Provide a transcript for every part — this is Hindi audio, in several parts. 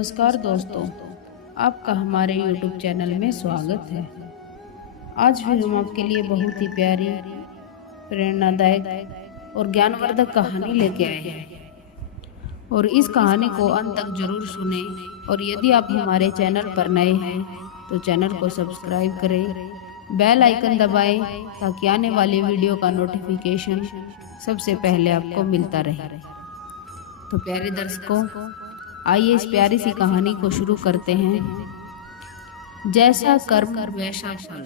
नमस्कार दोस्तों, आपका हमारे YouTube चैनल में स्वागत है। आज भी हम आपके लिए बहुत ही प्यारी, प्रेरणादायक और ज्ञानवर्धक कहानी लेके आए हैं और इस कहानी को अंत तक जरूर सुने। और यदि आप हमारे चैनल पर नए हैं तो चैनल को सब्सक्राइब करें, बेल आइकन दबाएं ताकि आने वाली वीडियो का नोटिफिकेशन सबसे पहले आपको मिलता रहे। तो प्यारे दर्शकों, आइए इस प्यारी सी कहानी को शुरू करते हैं। जैसा कर्म वैसा फल।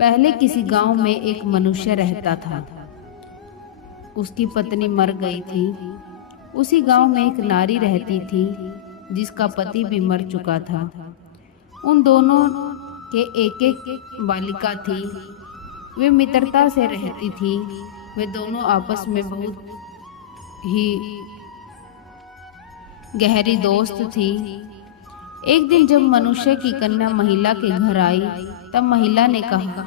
पहले किसी गांव में एक मनुष्य रहता था। उसकी पत्नी मर गई थी। उसी गांव में एक नारी रहती थी जिसका पति भी मर चुका था। उन दोनों के एक एक बालिका थी। वे मित्रता से रहती थी। वे दोनों आपस में बहुत ही गहरी दोस्त थी। एक दिन जब मनुष्य की कन्या महिला के घर आई तब महिला ने कहा,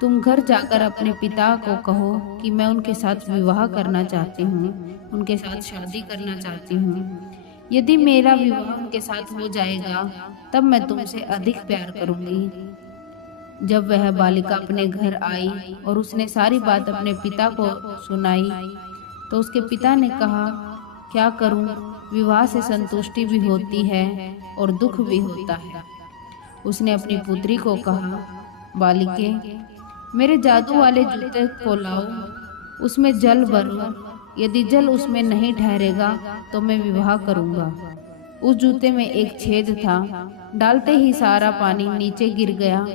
तुम घर जाकर अपने पिता को कहो कि मैं उनके साथ विवाह करना चाहती हूँ, उनके साथ शादी करना चाहती हूँ। यदि मेरा विवाह उनके साथ हो जाएगा तब मैं तुमसे अधिक प्यार करूँगी। जब वह बालिका अपने घर आई और उसने सारी बात अपने पिता को सुनाई तो उसके पिता ने कहा, क्या करूं, विवाह से संतुष्टि भी होती है और दुख भी होता है। उसने अपनी पुत्री को कहा, बालिके, मेरे जादू वाले जूते को लाओ, उसमें जल भरो। यदि जल उसमें नहीं ठहरेगा तो मैं विवाह करूंगा। उस जूते में एक छेद था। डालते ही सारा पानी नीचे गिर गया।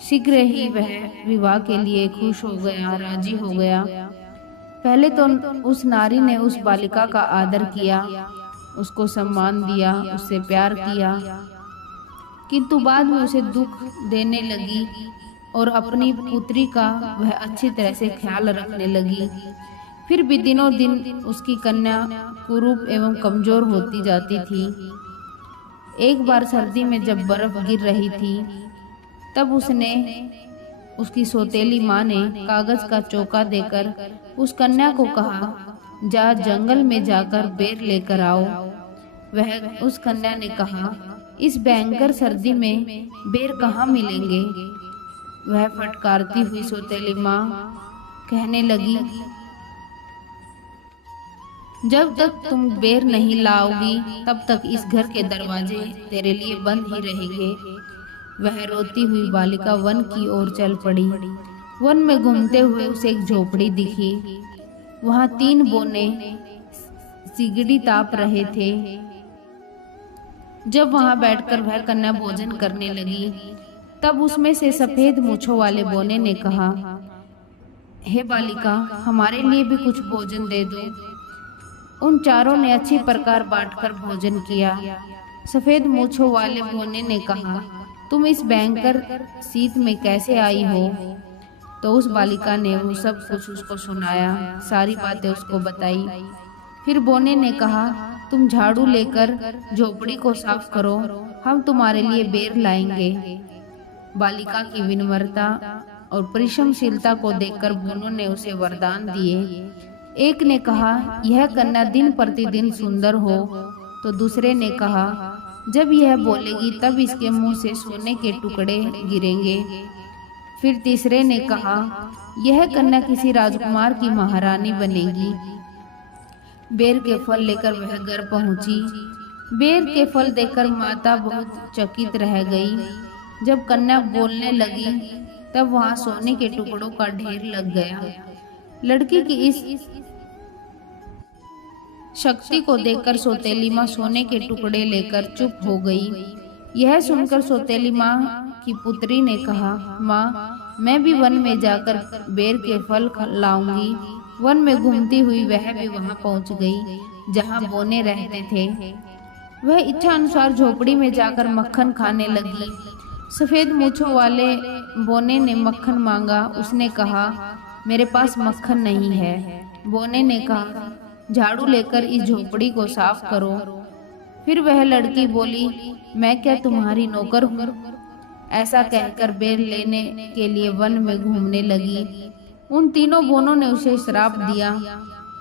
शीघ्र ही वह विवाह के लिए खुश हो गया, राजी हो गया। पहले तो उस नारी ने उस बालिका का आदर किया, उसको सम्मान दिया, उससे प्यार किया, किंतु बाद में उसे दुख देने लगी और अपनी पुत्री का वह अच्छी तरह से ख्याल रखने लगी। फिर भी दिनों दिन उसकी कन्या कुरूप एवं कमजोर होती जाती थी। एक बार सर्दी में जब बर्फ गिर रही थी तब उसकी सौतेली माँ ने कागज का चौका देकर उस कन्या को कहा, जा जंगल में जाकर बेर लेकर आओ। वह उस कन्या ने कहा, इस भयंकर सर्दी में बेर कहाँ मिलेंगे। वह फटकारती हुई सौतेली माँ कहने लगी, जब तक तुम बेर नहीं लाओगी तब तक इस घर के दरवाजे तेरे लिए बंद ही रहेंगे। वह रोती हुई बालिका वन की ओर चल पड़ी। वन में घूमते हुए उसे एक झोपड़ी दिखी। वहां 3 बोने सिगड़ी ताप रहे थे। जब वहां बैठकर वह कन्या भोजन करने लगी तब उसमें से सफेद मूंछों वाले बोने ने कहा, हे बालिका, हमारे लिए भी कुछ भोजन दे दो। उन चारों ने अच्छी प्रकार बांटकर भोजन किया। सफेद मूंछों वाले बोने ने कहा, तुम इस भयंकर शीत में कैसे आई हो। तो उस बालिका ने वो सब कुछ उसको सुनाया, सारी बातें उसको बताई। फिर बोने ने कहा, तुम झाड़ू लेकर झोपड़ी को साफ करो, हम तुम्हारे लिए बेर लाएंगे। बालिका की विनम्रता और परिश्रमशीलता को देखकर बोनों ने उसे वरदान दिए। एक ने कहा, यह कन्या दिन प्रतिदिन सुंदर हो। तो दूसरे ने कहा, जब यह बोलेगी तब इसके मुंह से सोने के टुकड़े गिरेंगे। फिर तीसरे ने कहा, यह कन्या किसी राजकुमार की महारानी बनेगी। बेर के फल लेकर वह घर पहुंची। बेर के फल देखकर माता बहुत चकित रह गई। जब कन्या बोलने लगी तब वहां सोने के टुकड़ों का ढेर लग गया। लड़की की इस शक्ति को देखकर सौतेली माँ सोने के टुकड़े लेकर चुप हो गई। यह सुनकर सौतेली माँ की पुत्री ने कहा, माँ, मैं भी वन में जाकर बेर के फल लाऊंगी। वन में घूमती हुई वह भी वहां पहुंच गई जहां बोने रहते थे। वह इच्छा अनुसार झोपड़ी में जाकर मक्खन खाने लगी। सफेद मूंछों वाले बोने ने मक्खन मांगा। उसने कहा, मेरे पास मक्खन नहीं है। बोने ने कहा, झाड़ू लेकर इस झोपड़ी को साफ करो। फिर वह लड़की बोली, मैं क्या तुम्हारी नौकर हूँ। ऐसा कहकर बेर लेने के लिए वन में घूमने लगी। उन तीनों बोनों ने उसे श्राप दिया।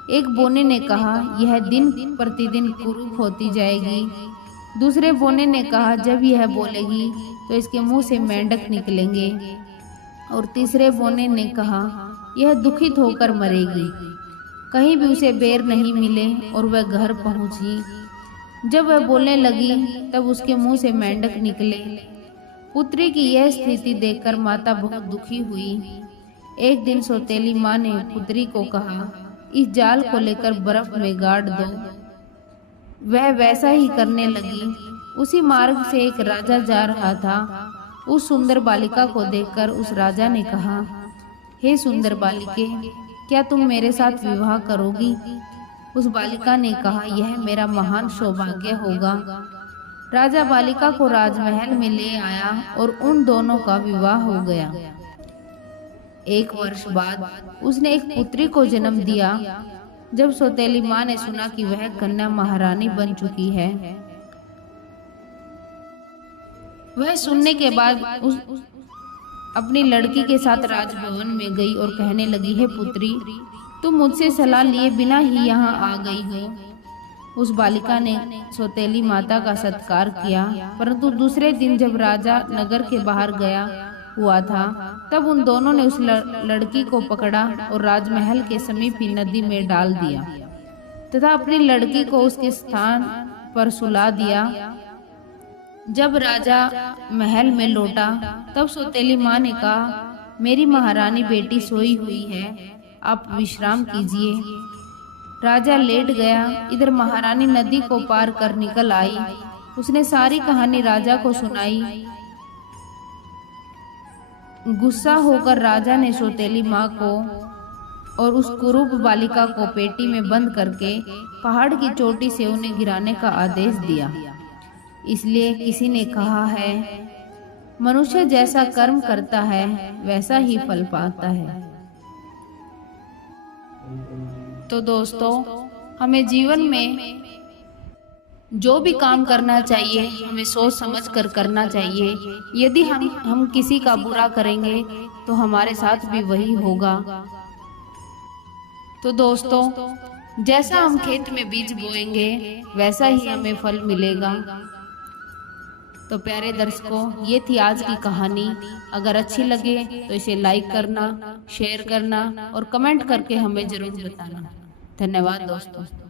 एक बोने ने कहा, यह दिन प्रतिदिन कुरूप होती जाएगी। दूसरे बोने ने कहा, जब यह बोलेगी तो इसके मुंह से मेंढक निकलेंगे। और तीसरे बोने ने कहा, यह दुखित होकर मरेगी। कहीं भी उसे बेर नहीं मिले और वह घर पहुंची। जब वह बोलने लगी तब उसके मुंह से मेंढक निकले। पुत्री की यह स्थिति देखकर माता बहुत दुखी हुई। एक दिन सौतेली माँ ने पुत्री को कहा, इस जाल को लेकर बर्फ में गाड़ दो। वह वैसा ही करने लगी। उसी मार्ग से एक राजा जा रहा था। उस सुंदर बालिका को देखकर उस राजा ने कहा, हे सुंदर बालिके, क्या तुम मेरे साथ विवाह करोगी? उस बालिका ने कहा, यह मेरा महान सौभाग्य होगा। राजा बालिका को राजमहल में ले आया और उन दोनों का विवाह हो गया। 1 वर्ष बाद उसने एक पुत्री को जन्म दिया। जब सौतेली माँ ने सुना कि वह कन्या महारानी बन चुकी है, वह सुनने के बाद अपनी लड़की के साथ राजभवन में गई और कहने लगी, हे पुत्री, तुम मुझसे सलाह लिए बिना ही यहाँ आ गई हो। उस बालिका ने सौतेली माता का सत्कार किया, परंतु दूसरे दिन जब राजा नगर के बाहर गया हुआ था, तब उन दोनों ने उस लड़की को पकड़ा और राजमहल के समीप ही नदी में डाल दिया तथा अपनी लड़की को उसके स्थान पर सुला दिया। जब राजा महल में लौटा तब सौतेली माँ ने कहा, मेरी महारानी बेटी सोई हुई है, आप विश्राम कीजिए। राजा लेट गया। इधर महारानी नदी को पार कर निकल आई। उसने सारी कहानी राजा को सुनाई। गुस्सा होकर राजा ने सौतेली माँ को और उस कुरूप बालिका को पेटी में बंद करके पहाड़ की चोटी से उन्हें गिराने का आदेश दिया। इसलिए किसी ने कहा है, मनुष्य जैसा कर्म करता है वैसा ही फल पाता है। तो दोस्तों, हमें जीवन में जो भी काम करना चाहिए हमें सोच समझ कर करना चाहिए। यदि हम किसी का बुरा करेंगे तो हमारे साथ भी वही होगा। तो दोस्तों, जैसा हम खेत में बीज बोएंगे वैसा ही हमें फल मिलेगा। तो प्यारे दर्शकों, ये थी आज की कहानी। अगर अच्छी लगे तो इसे लाइक करना, शेयर करना और कमेंट करके हमें जरूर बताना। धन्यवाद दोस्तों।